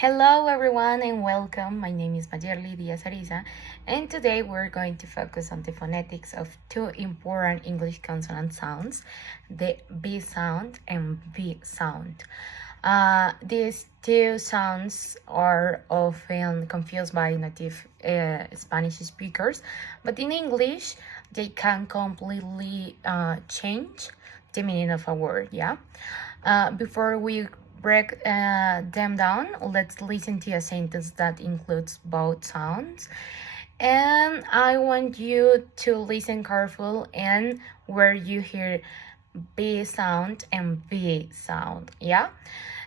Hello everyone and welcome. My name is Mayerly Diaz Ariza and today we're going to focus on the phonetics of two important English consonant sounds, the B sound and V sound. These two sounds are often confused by native Spanish speakers, but in English they can completely change the meaning of a word, yeah? Before we break them down, let's listen to a sentence that includes both sounds. And I want you to listen careful and where you hear B sound and V sound, yeah?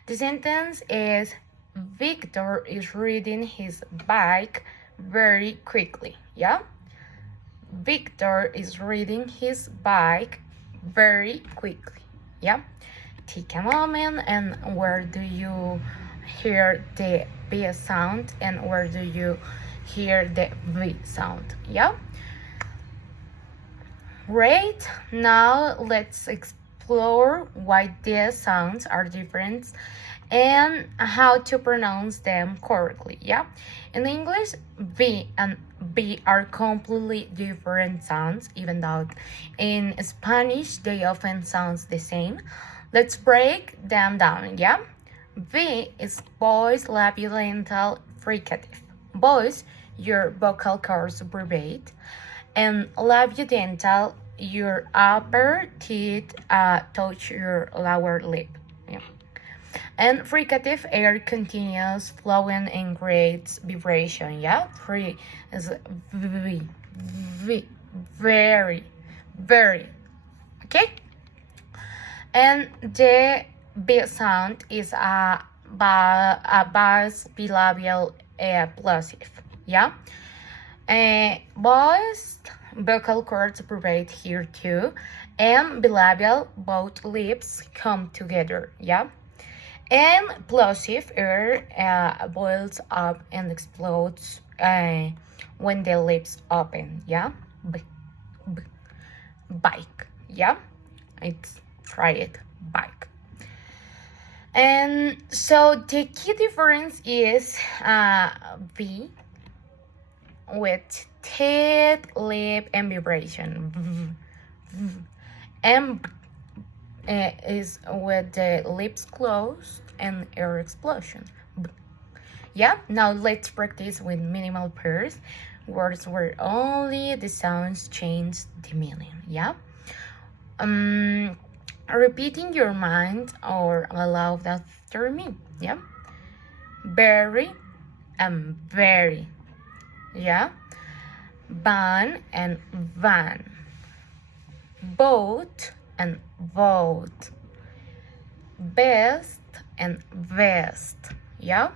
The sentence is Victor is riding his bike very quickly, yeah? Victor is riding his bike very quickly, yeah? Take a moment and where do you hear the B sound and where do you hear the V sound, yeah? Great, now let's explore why these sounds are different and how to pronounce them correctly, yeah? In English, V and B are completely different sounds, even though in Spanish they often sound the same. Let's break them down, yeah? V is voice labiodental fricative. Voice, your vocal cords vibrate, and labiodental, your upper teeth touch your lower lip. Yeah. And fricative, air continues flowing and creates vibration. Yeah, free is very, very. Okay. And the B sound is a bass bilabial plosive. Yeah. Voice vocal cords vibrate here too, and bilabial both lips come together. Yeah. And plosive air boils up and explodes when the lips open. Yeah. Bike. Yeah. It's try it. Bike. And so the key difference is V with teeth, lip, and vibration. M is with the lips closed and air explosion. Yeah, now let's practice with minimal pairs, words where only the sounds change the meaning. Yeah. Repeat in your mind or aloud after me. Yeah. Very and very. Yeah. Van and van. Boat and vote. Best and vest. Yeah.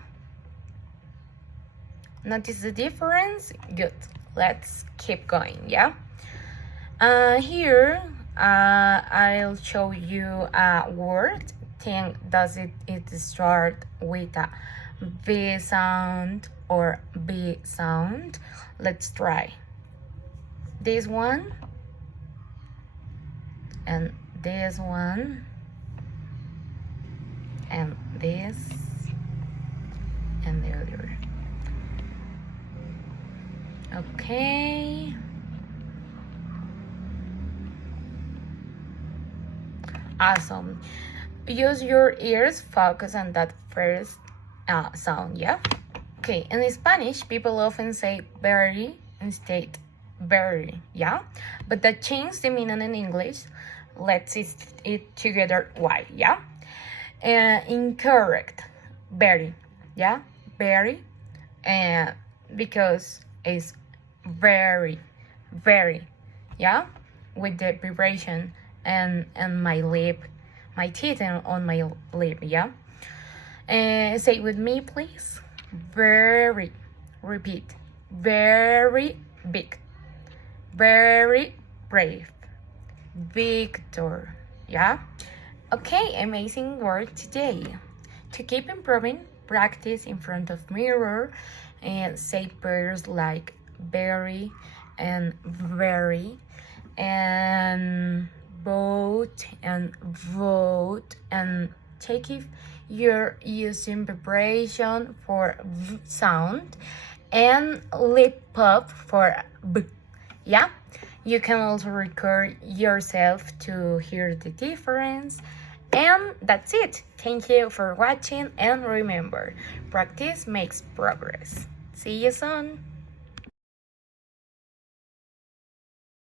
Notice the difference? Good. Let's keep going. Yeah. Here I'll show you a word. Think does it start with a V sound or B sound? Let's try. This one and this one and this and the other. Okay. Awesome. Use your ears, focus on that first sound, yeah? Okay, in Spanish, people often say very instead very, yeah? But that changed the meaning in English. Let's see it together. Why, yeah? Incorrect. Very, yeah? Very. Because it's very, yeah? With the vibration and my lip, my teeth on my lip, yeah? Say it with me, please. Very. Repeat. Very big. Very brave. Victor. Yeah? Okay, amazing work today. To keep improving, practice in front of mirror and say prayers like very and very and vote and vote and take you're using vibration for V sound and lip pop for B. Yeah, you can also record yourself to hear the difference. And that's it. Thank you for watching, and remember, practice makes progress. See you soon.